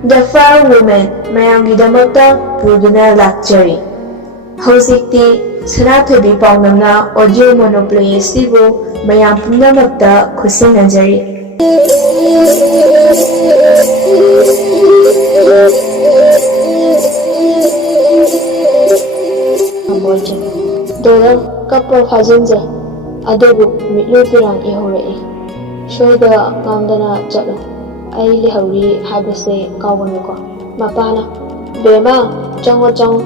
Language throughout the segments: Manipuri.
The Fair Woman ꯃꯌꯥꯝꯒꯤꯗꯃꯛꯇ ꯄꯨꯗꯨꯅ ꯂꯥꯛꯆꯔꯤ꯫ ꯍꯧꯖꯤꯛꯇꯤ ꯁꯅꯥꯊꯣꯏꯕꯤ ꯄꯥꯎꯅꯝꯅ ꯑꯣꯗꯤꯑꯣ ꯃꯣꯅꯣꯄ꯭ꯂꯦ ꯑꯁꯤꯕꯨ ꯃꯌꯥꯝ ꯄꯨꯝꯅꯃꯛꯇ ꯈꯨꯠꯁꯤꯟꯅꯖꯔꯤ꯫ ꯗꯣꯂꯔ ꯀꯞꯄ ꯐꯥꯖꯤꯟꯖꯩ, ꯑꯗꯨꯕꯨ ꯃꯤꯠꯂꯨ ꯄꯤꯔꯥꯡ ꯏꯍꯧꯔꯛꯏ꯫ ꯁꯣꯏꯗ ꯉꯥꯝꯗꯅ ꯆꯠꯂꯨ, ꯑꯩ ꯂꯩꯍꯧꯔꯤ ꯍꯥꯏꯕꯁꯦ ꯀꯥꯎꯒꯅꯨꯀꯣ꯫ ꯃꯄꯥꯅ, ꯕꯦꯝꯃ ꯆꯪꯉꯣ ꯆꯪꯉꯣ꯫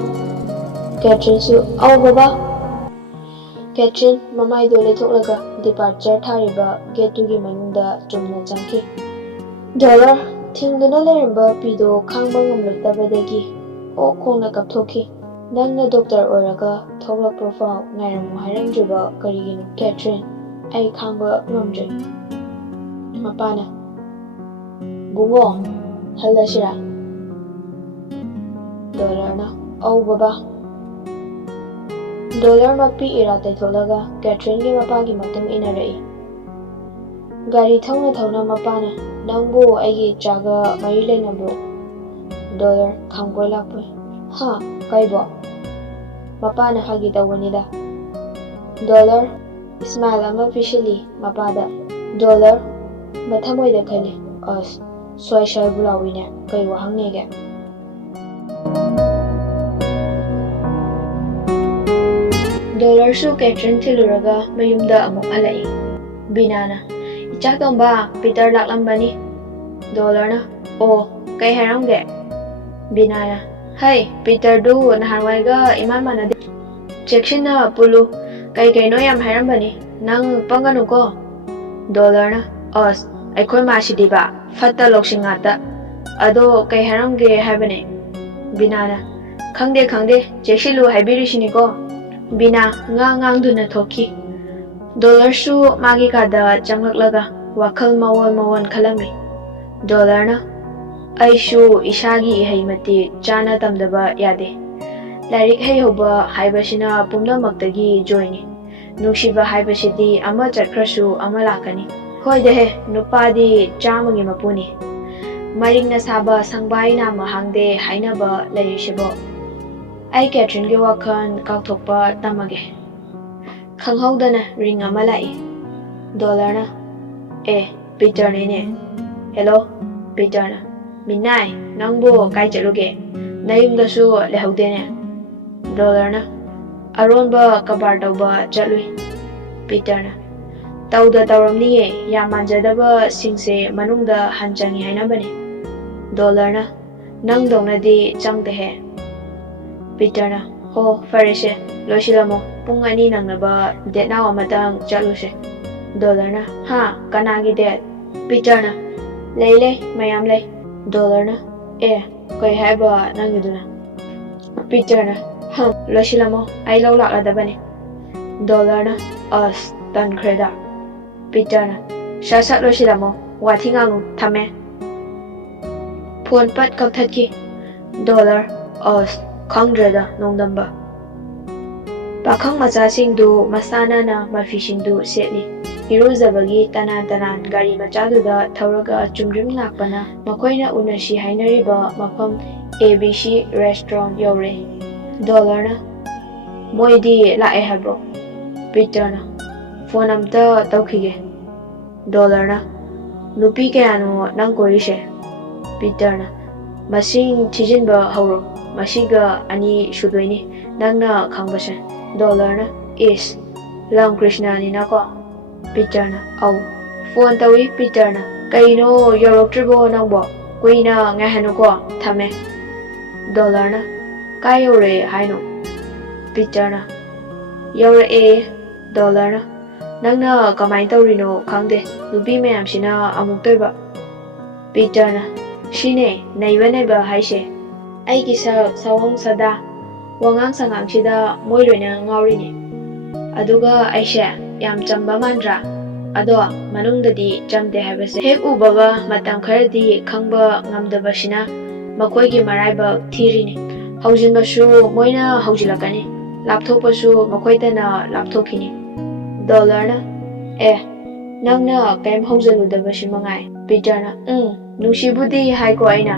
ꯀꯦꯊ꯭ꯔꯤꯟꯁꯨ, ꯑꯧ ꯕꯕꯥ꯫ ꯀꯦꯊ꯭ꯔꯤꯟ ꯃꯃꯥꯏꯗꯨ ꯂꯩꯊꯣꯛꯂꯒ ꯗꯤꯄꯥꯔꯆꯔ ꯊꯥꯔꯤꯕ ꯒꯦꯠꯇꯨꯒꯤ ꯃꯅꯨꯡꯗ ꯆꯨꯝꯅ ꯆꯪꯈꯤ꯫ ꯗꯣꯂꯔ ꯊꯤꯡꯗꯨꯅ ꯂꯩꯔꯝꯕ ꯄꯤꯗꯣ ꯈꯥꯡꯕ ꯉꯝꯂꯛꯇꯕꯗꯒꯤ ꯑꯣꯛ ꯈꯣꯡꯅ ꯀꯞꯊꯣꯛꯈꯤ꯫ ꯅꯪꯅ ꯗꯣꯛꯇꯔ ꯑꯣꯏꯔꯒ ꯊꯣꯛꯂꯛꯄ ꯐꯥꯎ ꯉꯥꯏꯔꯝꯃꯨ ꯍꯥꯏꯔꯝꯗ꯭ꯔꯤꯕ ꯀꯔꯤꯒꯤꯅꯣ? ꯀꯦꯊ꯭ꯔꯤꯟ, ꯑꯩ ꯈꯥꯡꯕ ꯉꯝꯗ꯭ꯔꯦ꯫ ꯃꯄꯥꯅ, ꯕꯨꯡꯉꯣ ꯍꯜꯂꯁꯤꯔꯥ? ꯗꯣꯂꯔꯅ, ꯑꯧ ꯕꯕꯥ꯫ ꯗꯣꯂꯔ ꯃꯄꯤ ꯏꯔꯥ ꯇꯩꯊꯣꯛꯂꯒ ꯀꯦꯊ꯭ꯔꯤꯟꯒꯤ ꯃꯄꯥꯒꯤ ꯃꯇꯨꯡ ꯏꯟꯅꯔꯛꯏ꯫ ꯒꯥꯔꯤ ꯊꯧꯅ ꯊꯧꯅ ꯃꯄꯥꯅ, ꯅꯪꯕꯨ ꯑꯩꯒꯤ ꯏꯆꯥꯒ ꯃꯔꯤ ꯂꯩꯅꯕ꯭ꯔꯣ? ꯗꯣꯂꯔ ꯈꯥꯡꯄꯣꯏ ꯂꯥꯛꯄꯣꯏ, ꯍꯥ ꯀꯩꯕꯣ? ꯃꯄꯥꯅ, ꯐꯥꯒꯤ ꯇꯧꯕꯅꯤꯗ꯫ ꯗꯣꯂꯔ ꯏꯁꯃꯥꯏꯜ ꯑꯃ ꯄꯤꯁꯤꯜꯂꯤ ꯃꯄꯥꯗ꯫ ꯗꯣꯂꯔ ꯃꯊꯃꯣꯏꯗ ꯈꯜꯂꯤ, ꯑꯁ ꯁ꯭ꯋꯥꯏ ꯁ꯭ꯋꯥꯏꯕꯨ ꯂꯥꯎꯏꯅꯦ, ꯀꯩ ꯋꯥꯍꯪꯅꯦꯒꯦ? ꯗꯣꯂꯔꯁꯨ ꯀꯦꯊ꯭ꯔꯤꯟ ꯊꯤꯜꯂꯨꯔꯒ ꯃꯌꯨꯝꯗ ꯑꯃꯨꯛ ꯍꯜꯂꯛꯏ꯫ ꯕꯤꯅꯥꯅ, ꯏꯆꯥꯇꯣꯝꯕ ꯄꯤꯇꯔ ꯂꯥꯛꯂꯝꯕꯅꯤ꯫ ꯗꯣꯂꯔꯅ, ꯑꯣ ꯀꯩ ꯍꯥꯏꯔꯝꯒꯦ? ꯕꯤꯅꯥꯅ, ꯍꯩ ꯄꯤꯇꯔꯗꯨ ꯅꯍꯥꯟꯋꯥꯏꯒ ꯏꯃꯥꯟ ꯃꯥꯟꯅꯗꯦ, ꯆꯦꯛꯁꯤꯟꯅ ꯄꯨꯜꯂꯨ, ꯀꯩꯅꯣ ꯌꯥꯝ ꯍꯥꯏꯔꯝꯕꯅꯤ, ꯅꯪ ꯄꯪꯒꯅꯨꯀꯣ꯫ ꯗꯣꯂꯔꯅ, ꯑꯁ ꯑꯩꯈꯣꯏ ꯃꯥꯁꯤꯗꯤꯕ ꯐꯠꯇ ꯂꯧꯁꯤꯡ ꯉꯥꯛꯇ, ꯑꯗꯣ ꯀꯩ ꯍꯥꯏꯔꯝꯒꯦ ꯍꯥꯏꯕꯅꯦ? ꯕꯤꯅꯥꯅ, ꯈꯪꯗꯦ ꯈꯪꯗꯦ, ꯆꯦꯛꯁꯤꯜꯂꯨ ꯍꯥꯏꯕꯤꯔꯤꯁꯤꯅꯤꯀꯣ꯫ ꯕꯤꯅꯥ ꯉꯥꯡꯗꯨꯅ ꯊꯣꯛꯈꯤ꯫ ꯗꯣꯂꯔꯁꯨ ꯃꯥꯒꯤ ꯀꯥꯗ ꯆꯪꯂꯛꯂꯒ ꯋꯥꯈꯜ ꯃꯑꯣꯟ ꯈꯜꯂꯝꯃꯤ꯫ ꯗꯣꯂꯔꯅ, ꯑꯩꯁꯨ ꯏꯁꯥꯒꯤ ꯏꯍꯩ ꯃꯇꯤꯛ ꯆꯥꯅ ꯇꯝꯗꯕ ꯌꯥꯗꯦ꯫ ꯂꯥꯏꯔꯤꯛ ꯍꯩꯍꯧꯕ ꯍꯥꯏꯕꯁꯤꯅ ꯄꯨꯝꯅꯃꯛꯇꯒꯤ ꯖꯣꯏꯅꯤ꯫ ꯅꯨꯡꯁꯤꯕ ꯍꯥꯏꯕꯁꯤꯗꯤ ꯑꯃ ꯆꯠꯈ꯭ꯔꯁꯨ ꯑꯃ ꯂꯥꯛꯀꯅꯤ꯫ ꯍꯣꯏꯗꯍꯦ, ꯅꯨꯄꯥꯗꯤ 100ꯒꯤ ꯃꯄꯨꯅꯤ꯫ ꯃꯔꯤꯡꯅ ꯁꯥꯕ ꯁꯪꯕꯥꯏ ꯅꯥꯝꯃ ꯍꯥꯡꯗꯦ ꯍꯥꯏꯅꯕ ꯂꯩꯔꯤꯁꯤꯕꯣ꯫ ꯑꯩ ꯀꯦꯊ꯭ꯔꯤꯟꯒꯤ ꯋꯥꯈꯜ ꯀꯥꯎꯊꯣꯛꯄ ꯇꯝꯃꯒꯦ꯫ ꯈꯪꯍꯧꯗꯅ ꯔꯤꯡ ꯑꯃ ꯂꯥꯛꯏ꯫ ꯗꯣꯂꯔꯅ, ꯄꯤꯇꯔꯅꯤꯅꯦ꯫ ꯍꯦꯂꯣ ꯄꯤꯇꯔꯅ, ꯃꯤꯅꯥꯏ ꯅꯪꯕꯨ ꯀꯥꯏ ꯆꯠꯂꯨꯒꯦ? ꯅꯌꯨꯝꯗꯁꯨ ꯂꯩꯍꯧꯗꯦꯅꯦ꯫ ꯗꯣꯂꯔꯅ, ꯑꯔꯣꯟꯕ ꯀꯕꯥꯔ ꯇꯧꯕ ꯆꯠꯂꯨꯏ꯫ ꯄꯤꯇꯔꯅ, ꯇꯧꯔꯝꯅꯤꯌꯦ, ꯌꯥꯝ ꯃꯥꯟꯖꯗꯕ ꯁꯤꯡꯁꯦ ꯃꯅꯨꯡꯗ ꯍꯟ ꯆꯪꯉꯤ ꯍꯥꯏꯅꯕꯅꯦ꯫ ꯗꯣꯂꯔꯅ, ꯅꯪꯗꯧꯅꯗꯤ ꯆꯪꯗꯦꯍꯦ꯫ ꯄꯤꯇꯔꯅ, ꯍꯣ ꯐꯔꯦꯁꯦ, ꯂꯣꯏꯁꯤꯜꯂꯝꯃꯣ, ꯄꯨꯡ 2 ꯅꯪꯅꯕ ꯗꯦꯠ ꯅꯥꯎ ꯑꯃꯇꯪ ꯆꯠꯂꯨꯁꯦ꯫ ꯗꯣꯂꯔꯅ, ꯍꯥ ꯀꯅꯥꯒꯤ ꯗꯦꯠ? ꯄꯤꯇꯔꯅ, ꯂꯩ ꯃꯌꯥꯝ ꯂꯩ꯫ ꯗꯣꯂꯔꯅ, ꯀꯩ ꯍꯥꯏꯕ ꯅꯪꯒꯤꯗꯨꯅ? ꯄꯤꯇꯔꯅ, ꯂꯣꯏꯁꯤꯜꯂꯝꯃꯣ, ꯑꯩ ꯂꯧ ꯂꯥꯛꯂꯗꯕꯅꯤ꯫ ꯗꯣꯂꯔꯅ, ꯑꯁ ꯇꯟꯈ꯭ꯔꯦꯗ꯫ ꯄꯤꯇꯔꯅ, ꯁꯠ ꯂꯣꯏꯁꯤꯜꯂꯝꯃꯣ, ꯋꯥꯊꯤ ꯉꯥꯡꯅꯨ, ꯊꯝꯃꯦ꯫ ꯐꯣꯟ ꯄꯠ ꯀꯛꯊꯠꯈꯤ꯫ ꯗꯣꯂꯔ, ꯑꯁ ꯈꯪꯗ꯭ꯔꯦꯗ ꯅꯣꯡꯗꯝꯕ꯫ ꯄꯥꯈꯪ ꯃꯆꯥꯁꯤꯡꯗꯨ ꯃꯁꯥ ꯅꯥꯟꯅ ꯃꯐꯤꯁꯤꯡꯗꯨ ꯁꯦꯠꯂꯤ꯫ ꯏꯔꯨꯖꯕꯒꯤ ꯇꯅꯥꯟ ꯒꯥꯔꯤ ꯃꯆꯥꯗꯨꯗ ꯊꯧꯔꯒ ꯆꯨꯝꯗ꯭ꯔꯤꯡ ꯂꯥꯛꯄꯅ ꯃꯈꯣꯏꯅ ꯎꯅꯁꯤ ꯍꯥꯏꯅꯔꯤꯕ ꯃꯐꯝ ABC ꯔꯦꯁꯇꯨꯔꯦꯟꯠ ꯌꯧꯔꯦ꯫ ꯗꯣꯂꯔꯅ, ꯃꯣꯏꯗꯤ ꯂꯥꯛꯑꯦ ꯍꯥꯏꯕ꯭ꯔꯣ? ꯄꯤꯇꯔꯅ, ꯐꯣꯟ ꯑꯝꯇ ꯇꯧꯈꯤꯒꯦ꯫ ꯗꯣꯂꯔꯅ, ꯅꯨꯄꯤ ꯀꯌꯥꯅꯣ ꯅꯪ ꯀꯣꯏꯔꯤꯁꯦ? ꯄꯤꯇꯔꯅ, ꯃꯁꯤꯡ ꯊꯤꯖꯤꯟꯕ ꯍꯧꯔꯣ, ꯃꯁꯤꯒ 2 ꯁꯨꯗꯣꯏꯅꯤ ꯅꯪꯅ ꯈꯪꯕꯁꯦ꯫ ꯗꯣꯂꯔꯅ, ꯏꯁ ꯂꯝ ꯀ꯭ꯔꯤꯁꯅꯅꯤꯅꯀꯣ? ꯄꯤꯇꯔꯅ, ꯑꯧ꯫ ꯐꯣꯟ ꯇꯧꯏ ꯄꯤꯇꯔꯅ, ꯀꯩꯅꯣ ꯌꯧꯔꯛꯇ꯭ꯔꯤꯕꯣ ꯅꯪꯕꯣ? ꯀꯨꯏꯅ ꯉꯥꯏꯍꯟꯅꯨꯀꯣ, ꯊꯝꯃꯦ꯫ ꯗꯣꯂꯔꯅ, ꯀꯥꯏ ꯌꯧꯔꯦ ꯍꯥꯏꯅꯣ? ꯄꯤꯇꯔꯅ, ꯌꯧꯔꯛꯑꯦ꯫ ꯗꯣꯂꯔꯅ, ꯅꯪꯅ ꯀꯃꯥꯏ ꯇꯧꯔꯤꯅꯣ ꯈꯪꯗꯦ, ꯅꯨꯄꯤ ꯃꯌꯥꯝꯁꯤꯅ ꯑꯃꯨꯛꯇꯣꯏꯕ꯫ ꯄꯤꯇꯔꯅ, ꯁꯤꯅꯦ ꯅꯩꯕ ꯍꯥꯏꯁꯦ, ꯑꯩꯒꯤ ꯁꯑꯣꯡ ꯁꯥꯗꯥ ꯋꯥꯉꯥꯡ ꯁꯉꯥꯡꯁꯤꯗ ꯃꯣꯏ ꯂꯣꯏꯅ ꯉꯥꯎꯔꯤꯅꯦ꯫ ꯑꯗꯨꯒ ꯑꯩꯁꯦ ꯌꯥꯝ ꯆꯝꯕ ꯃꯥꯟꯗ꯭ꯔꯥ? ꯑꯗꯣ ꯃꯅꯨꯡꯗꯗꯤ ꯆꯝꯗꯦ ꯍꯥꯏꯕꯁꯦ ꯍꯦꯛ ꯎꯕꯒ ꯃꯇꯝ ꯈꯔꯗꯤ ꯈꯪꯕ ꯉꯝꯗꯕꯁꯤꯅ ꯃꯈꯣꯏꯒꯤ ꯃꯔꯥꯏꯕꯛ ꯊꯤꯔꯤꯅꯤ꯫ ꯍꯧꯖꯤꯟꯕꯁꯨ ꯃꯣꯏꯅ ꯍꯧꯖꯤꯜꯂꯛꯀꯅꯤ, ꯂꯥꯞꯊꯣꯛꯄꯁꯨ ꯃꯈꯣꯏꯇꯅ ꯂꯥꯞꯊꯣꯛꯈꯤꯅꯤ꯫ ꯗꯣꯂꯔꯅ, ꯅꯪꯅ ꯀꯩꯝ ꯍꯧꯖꯜꯂꯨꯗꯕꯁꯤ ꯃꯉꯥꯏ꯫ ꯄꯤꯇꯔꯅ, ꯅꯨꯡꯁꯤꯕꯨꯗꯤ ꯍꯥꯏꯀꯣ ꯑꯩꯅ,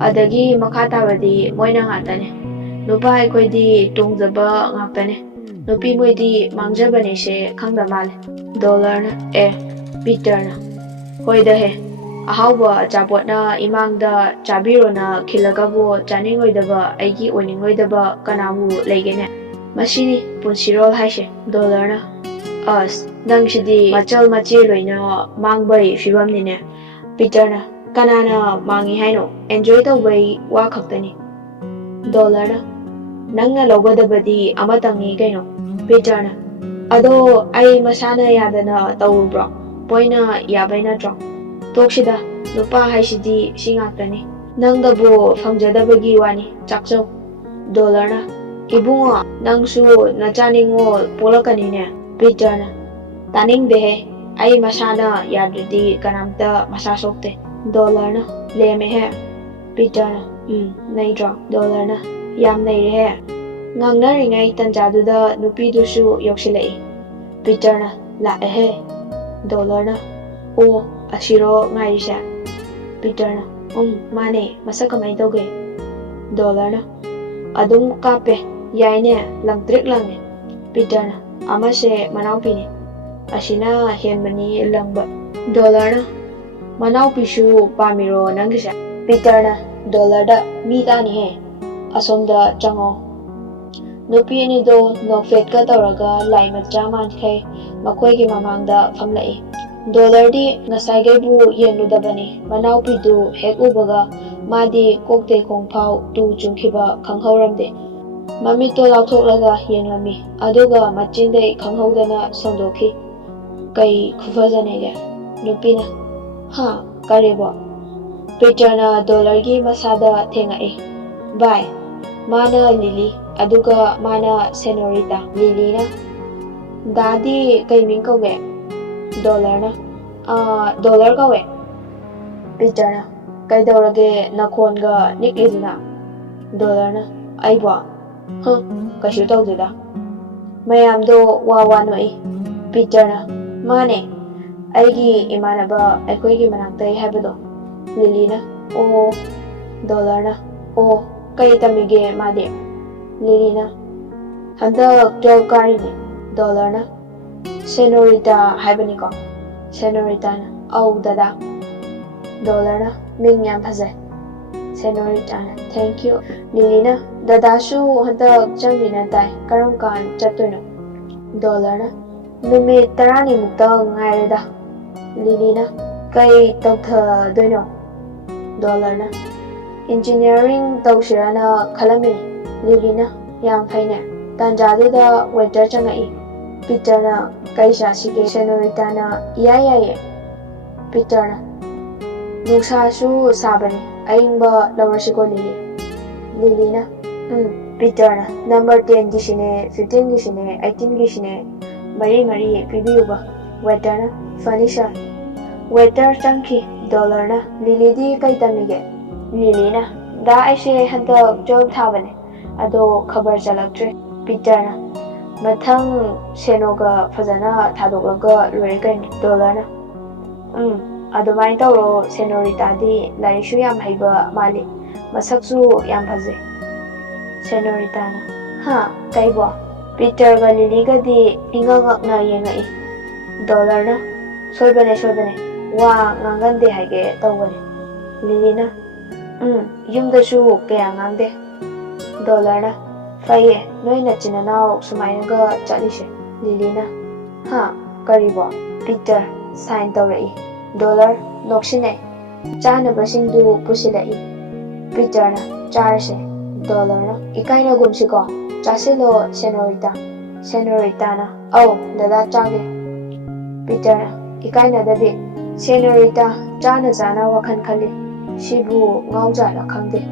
Adagi makha tabadi moina ngatane. Nupa aikoidi tongzaba ngaktane. Nupi moidi mangjabane she khangda male. Dollar na Peter na. Hoida he. Ahauba chapotna imangda chabiro na khilagabo chaningoidaba aigi oningoidaba kanabu leigene. Mashini punsirol haishe. Dollar na. Nangshidi machal machi loina mangbai fibamnine. Peter na. Kanana mangi haino enjoy tawbai wa khaktani. Dollar na. Nangna logadabadi amatangi kaino. Peter na. Ado ai masana yadana tawubro. Poina yabai natro. Tokshida nupa haishidi singaktani. Nangdabu fangjadabagi wani chakso. Dollar na. Ibungo nangsu nachaningo polakanine. Peter na. Taning dehe ai masana yadudi kanamta masasokte. Dollar na. Leme he. Peter na. Naidro. Dollar na. Yam naire he. Ngangnaringai tanjaduda nupidusu yoksilai. Peter na. Lae he. Dollar na. O ashiro ngairisha. Peter na. Mane masakamay toge. Dollar na. Adum kape. Yaine langtrik langne. Peter na. Amase manawpini. Ashina henbani langba. Dollar na. Manawpishu pamiro nangisha. Peter na. Dollar da mitani he. Asomda chango. Nupi ni do nokfet ka tawraga lai macha mankhay makoy mamangda famlai. Dollar di ngasagay bu yenudabani. Manawpi du hek ubaga madi kokte kongpao tu chungkiba kanghauramde. Mamito lauthoklaga yenglami. Aduga machinde kanghaudana sondokhi. Kai khufazanege. Nupi na. Ha, karibo. Peter na dollar gi masada thengai. Bye. Mana Lily. Aduga mana Senorita. Lily na. Dadi kay ming kawe. Dollar na. Dollar kawe. Peter na. Kay dawrage nakhon ga nikliduna. Dollar na. Aibo. Kashu tawdida. Mayamdo wawanoi. Peter na. Mane. Aigi imanaba aikoigi manaktay habado. Lily na. O. Dollar na. O. Kay tamige madi. Lily na. Handa 12 karini. Dollar na. Senorita haibani ko. Senorita na. Au dada. Dollar na. Ming yam phazai. Senorita na. Thank you. Lily na. Dada shu handa changdi na tay. Karam kan chatoy no. Dollar na. Numit tarani mukta ngay da. Lily na. Kay tawtha doy no. Dollar na. Engineering tawshirana khalamini. Lily na. Yang phayne. Tanjaduda waiter changai. Peter na. Kay shashige. Senorita na. Iyayaye. Peter na. Nuksa su sabani. Ayingba lawarshiko Lily. Lily na. Peter na. Number 10 gishine, 15 gishine, 18 gishine. Mari pibiyuba. Waiter na. Fanisha. Waiter changki. Dollar na. Lily di kay tamige. Lily na. Da aise handa job thabane. Ado khabar chalaktre. Peter na. Mathang senoga fazana thadoklaga loirikani. Dollar na. Adumai tawro Senorita di larishu yam haiba mali. Masaksu yam phazai. Senorita na. Ha, kaibo. Peter ga Lily ga di ingangak na yengai. Dollar na. Soibane. Wa ngangande haige tawbane. Lily na. Yumdashu kaya ngangde. Dollar na. Faye, noy na chinanaw sumaynaga chalishe. Lily na. Ha, karibo. Peter, sign tawrai. Dollar, nokshine. Chana basingdu pusilai. Peter na. Charse. Dollar na. Ikay na gumsiko. Chasilo, Senorita. Senorita na. Oh, dada chage. Peter na. Ikay na dabi. Senorita, chana wakan khali. Shibu ngawjala khangde.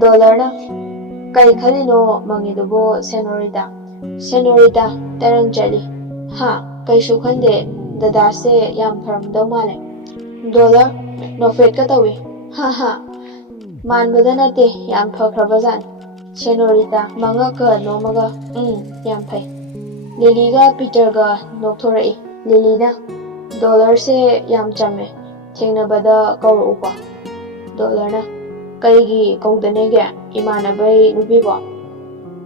Dollar na. Kay khalino mangidubo Senorita. Senorita, tarang chali. Ha, kay sukhande dada se yam pharamdaw male. Dollar, no fet ka tawi. Ha. Manbada nate yam phakrabazan. Senorita, mangaka nomaga. Yam phay. Lily ga Peter ga nokthorai. Lily na. Dollar se yam chame. Thengnabada kawro upa. Dollar na. Kaigi kongdanege imanabai nubibo.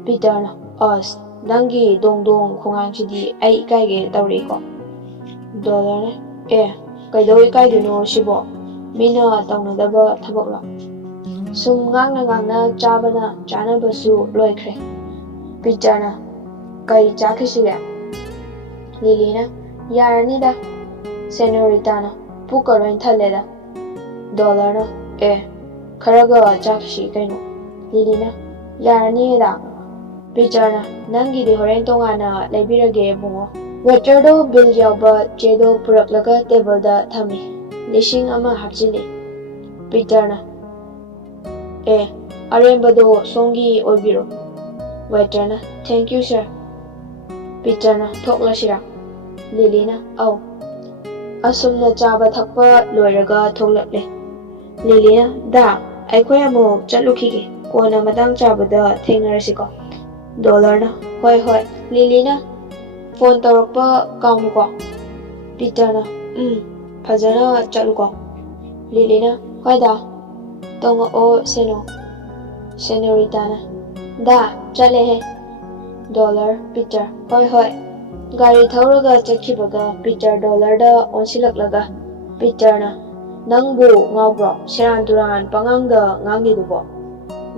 Peter na us nangi dong khongang chidi ai kaige tawriko. Dollar na kaidoi kaiduno shibo mina tawnadaba thabaklo. Sum ngangna chabana chanabasu loikre. Peter na kai chakhisige. Lily na yaranida. Senorita na pukaroin thaleda. Dollar na kharaga chakshi kaino. Lily na yarani da. Peter na nangi di horen tongana laibirage bungo. Waiterdo bill yauba chedo puraklaga table da thami. Lishing ama hapchili. Peter na arembado songi oibiro. Waiter na thank you sir. Peter na thokla shira. Lily na au. Asumna chaba thakpa loiraga thoklakle. Lily na da aikhoi amuk chatlukige kona matang chabada thengnarasiko. Dollar na hoi. Lily na phone tawrakpa kaungnuko. Peter na phajana chatluko. Lily na hoi da tonga o seno. Senorita na da chale he. Dollar Peter hoi. Gari thauraga chakhibaga Peter Dollar da onsilaklaga. Peter na nangbu ngawbro seran turan pangangda ngangidubo.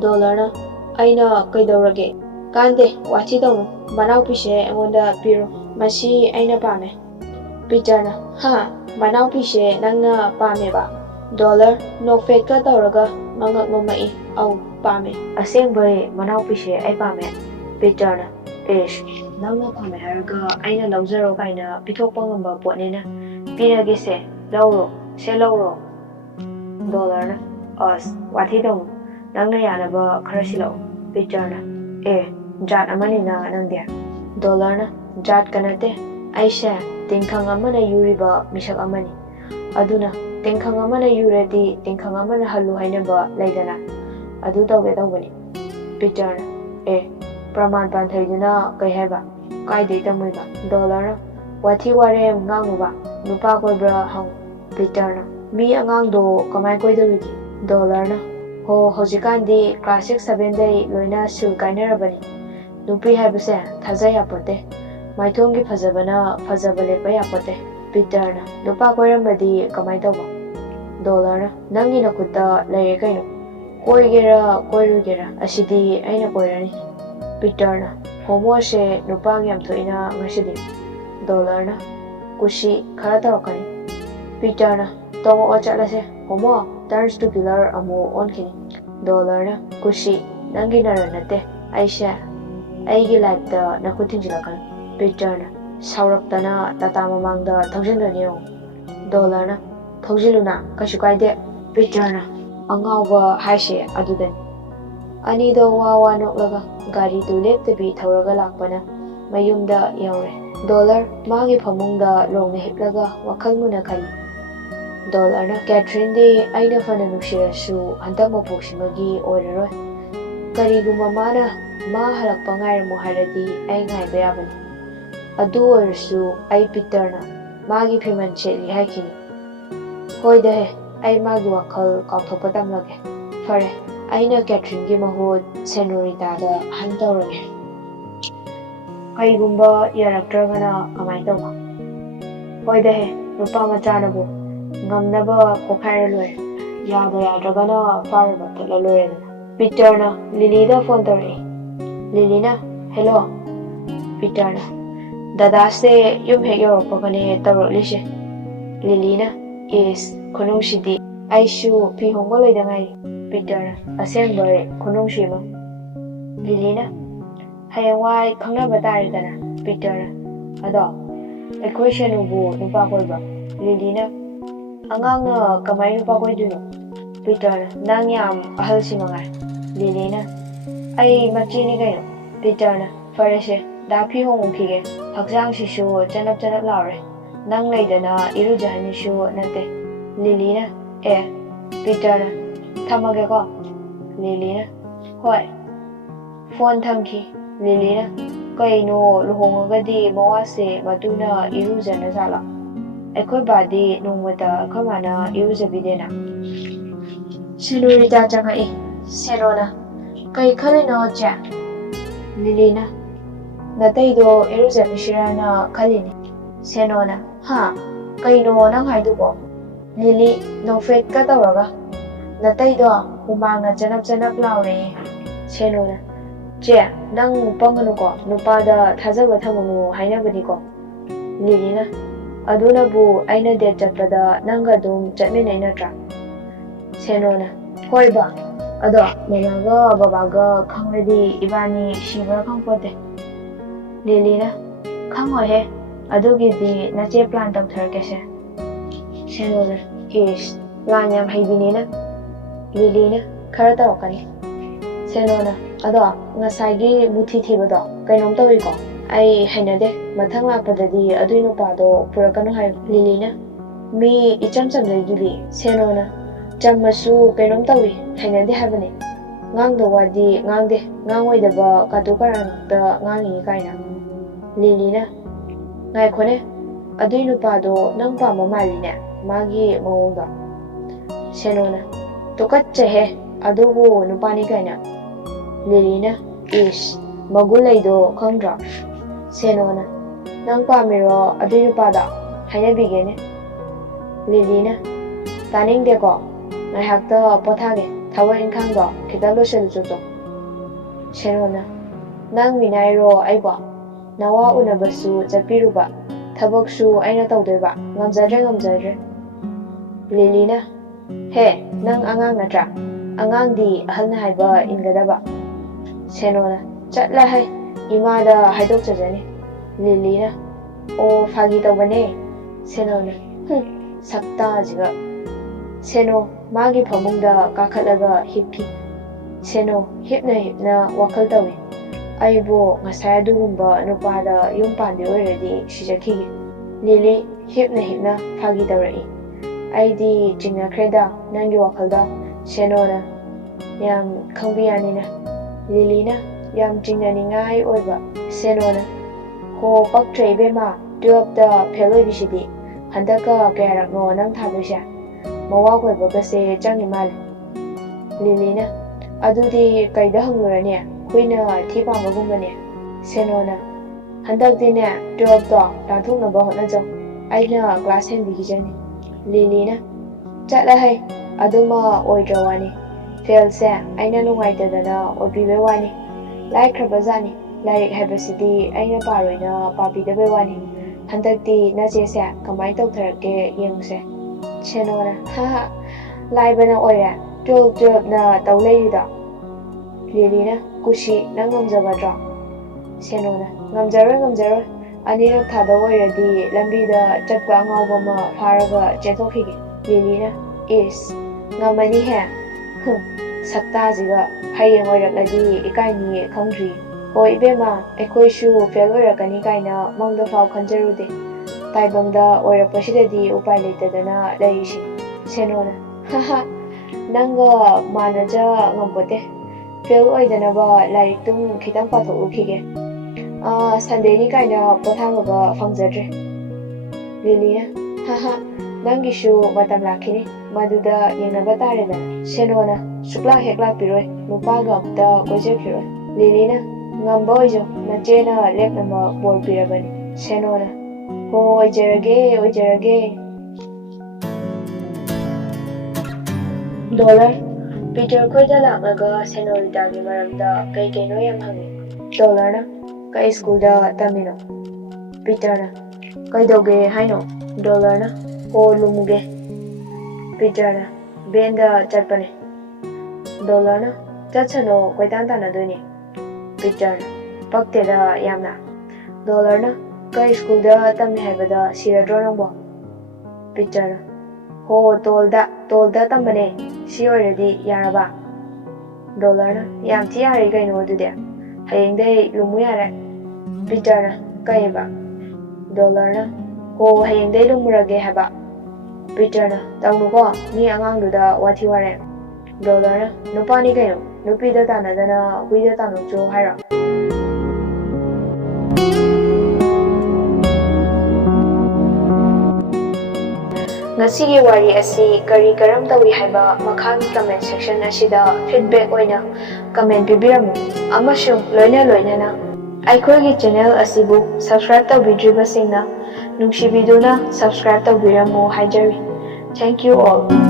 Dollar na aina kaidaurage kande wachi dawno manau pise engonda piro masi aina pame. Peter na manau pise nangna pame ba. Dollar no fake ka tauraga mangak nomai au pame. Asengbai manau pise ai pame. Peter na nangna pame haraga aina lauzaro kaina pithokpa ngamba potnena pirage se lauro. Dollar na us wathi dong nangna yanaba kharasilau. Peter na jat amani na nangdia. Dollar na jat kanate aisha tingkhang amana yuriba misak amani. Aduna tingkhang amana yuradi tingkhang amana halu hainaba laidana adu tawge tawbani. Peter na praman panthaiduna kai haiba kaidei tamuiba. Dollar na wathi warem ngangnuba nupa koibra hang. Peter na mi angangdo kamai koidorigi. Dollar na hojikandi class 6 7 dai loina sul kainarabani. Nupi haibase thajai apote maithongi phajabana phajabale pa apote. Peter na nupa koirambadi kamai tawba. Dollar na nangi nakutta laire kaino koigera koirugera asidi aina koirani. Peter na homo se nupa yam thoina ngasidi. Dollar na kushi khara tawakani. Peter na tawo ochalase homo turns to pillar amu onkini. Dollar na kushi nangi naranate aisha aigi life da nakuthinjilakan. Peter na sauraktana tata mamangda thongjinrani. Dollar na thongjiluna kashu kaide. Peter na angawba haise adudan anida wawa noklaga gari tu leptabi thauraga lakpana mayumda yaure. Dollar magi phamungda longna hiplaga wakhal muna khali. Dollar na Catherine di aina fana nushirasu hantak mapoksimagi oiraroi. Kariguma mana ma halakpa ngairamu haradi ai ngaiba yabani. Adu oirasu ai Peter na magi phiman chetli haikini. Hoida ai magi wakhal kauthokpa tamlage. Fare aina Catherine gi mahut Senorita da hantaurage. Kaigumba yarakragana kamai tawba. Hoida nupa machanabu ngamnaba kokhaira loy yadragana farba tala loyena. Peter na Lily da phone tawri. Lily na hello. Peter na dada se yum hek yoropakane tawroklise. Lily na khunungshidi aishu phi hongba loida ngai. Peter na asengbai khunungshima. Lily na hayawai khangnaba taridana. Peter na ado equation ubu nupa koiba. Lily na angangna kamai nupa koiduno. Peter na nang yam ahal simangai. Lily na ai machini gaino. Peter na farese da phi hongukige hakjang sisu chanap laure nang laidana irujahani su nate. Lily na Peter na thamage ko. Lily na hoi phone thamki. Lily na kaino luhongagadi mawase maduna irujana sala. Aikoi badi nongmata kamana irujabidena. Senorita chang'ai. Senona. Kay khalino cha. Lilina. Nataydo iruzabishirana khalini. Senona. Ha. Kayno nang haiduko. Lili. Nofet ka tawraga. Nataydo humangna janap laure. Senona. Che. Nang panganuko. Nupada thazaba thamanu hainabadiko. Lilina. Adunabu aina det chatpada nanga dum chatminai natra. Senona. Hoi ba. Ado mamaga babaga khangradi ibani shibra khangpote. Lilina. Khangoi he. Adugidi nache plan tawtharkese. Senona. Is. Plan yam haibinina. Lilina. Khara tawakani. Senona. Ado ngasagi muthi thibado kainom tawiko. Ai hainade mathang lakpadadi adui nupado purakanu hai. Lilina. Mi icham chamdai Senona. Chammasu kainom tawi hainade habane. Ngang do wadi ngang de ngang oidaba katukarang ta ngangi kaina. Lilina. Ngai khone adui nupado nang pama maline magi mawonga. Senona. Tokatche he adubu nupani kaina. Lilina. Is. Magulaido khandra. Senona. Nang pamiro adui nupada hainabigene. Lilina. Taning deko. Ngayakta pothage thawa inkhangdo khita losel chucho. Senona. Nang minairo aiba nawa unabasu chapiruba thabaksu aina tawdeba ngamjare. Lilina. He nang angang natra angang di ahalna haiba ingadaba. Senona. Chatla hai imada haidok chajani. Lilina. O fagi tawbane. Senona. Sakta jiga. Seno magi phamungda kakhatlaga hipki. Seno hipna wakhal tawi. Aibo ngasai adugumba nupada yum pandi oiradi sijakhigi. Lili hipna fagi tawrai. Aidi jingnakreda nangi wakhalda. Senona. Yam khangbiyanina. Lilina. Yam jingnaningai oiba. Senona. Ho paktre bema 12da pheloi bisidi. Handaka kayarak no nang thadoisha. Mawa koi bagase changi mal. Lilina. Adudi kaida hangurane huina thipa magumane. Senona. Handak dine 12 to tanthuk na ba hotna jo. Aina class hen bigijani. Lilina. Chatla hai aduma oidrawani. Fail se aina nungaitadana obibe wani. Like krabazani. Like habasidi aina paroina papidabe wani. Handakti nache se kamai tawtharake yengse. Senona. Ha. Laibana oira. 12 na tawlaida. Lilina. Kushi nang ngamjabadra. Senona. Ngamjaroi. Anirak thada oiradi lambida chatpa angawba ma pharaga chethokhige. Lilina. Is. Ngamani he. Sakta jiga hayeng oirakladi ikaini khangri. Hoi bema ekhoishu fail oirakani kaina mangda faw khanjarude. Taibangda oirapasidadi upai leitadana laishi. Senona. Haha. Nanga manaja ngampote. Fail oidanaba lairiktum khitang pathokhige. Sunday ni kaina pothamaga fangjadre. Lilina. Haha. Nangishu matam lakhini. Maduda yengnaba tareda. Senona. Sukla hekla piroi. Nupaga amta koijakhiroi. Lilina. Ngamba oijo nachena lepnama bol pirabani. Senona. Ho oijarage. Dollar. Peter khoida laklaga Senorita gi maramda kaino yam hangi. Dollar na kai school da tamino. Peter na kaidoge haino. Dollar na ho lumuge. Peter na benda chatpane. Dollar na chachano koitan tanadoini. Peter na pakte da yamna. Dollar na kai school da tammi haibada siradro nangbo. Peter na ho tolda tambane si oiradi yaraba. Dollar na yam thi yari kaino adude hayengdai lumu yare. Peter na kaiba. Dollar na ho hayengdai lumurage haba. Peter na tawnuko mi angangduda wathi ware. Dollar na nupani kaino nupida tanadana huida tanukcho haira. Ngasiꯒꯤ wari asi kari karam tawi haiba makhagi comment section asida feedback oina comment pibiramu amasung loina ꯑꯩꯈꯣꯏꯒꯤ ꯆꯦꯅꯦꯜ ꯑꯁꯤꯕꯨ ꯁꯕꯁꯀ꯭ꯔꯥꯏꯕ ꯇꯧꯕꯤꯗ꯭ꯔꯤꯕꯁꯤꯡꯅ ꯅꯨꯡꯁꯤꯕꯤꯗꯨꯅ ꯁꯕꯁꯀ꯭ꯔꯥꯏꯕ ꯇꯧꯕꯤꯔꯝꯃꯨ ꯍꯥꯏꯖꯔꯤ. Thank you all.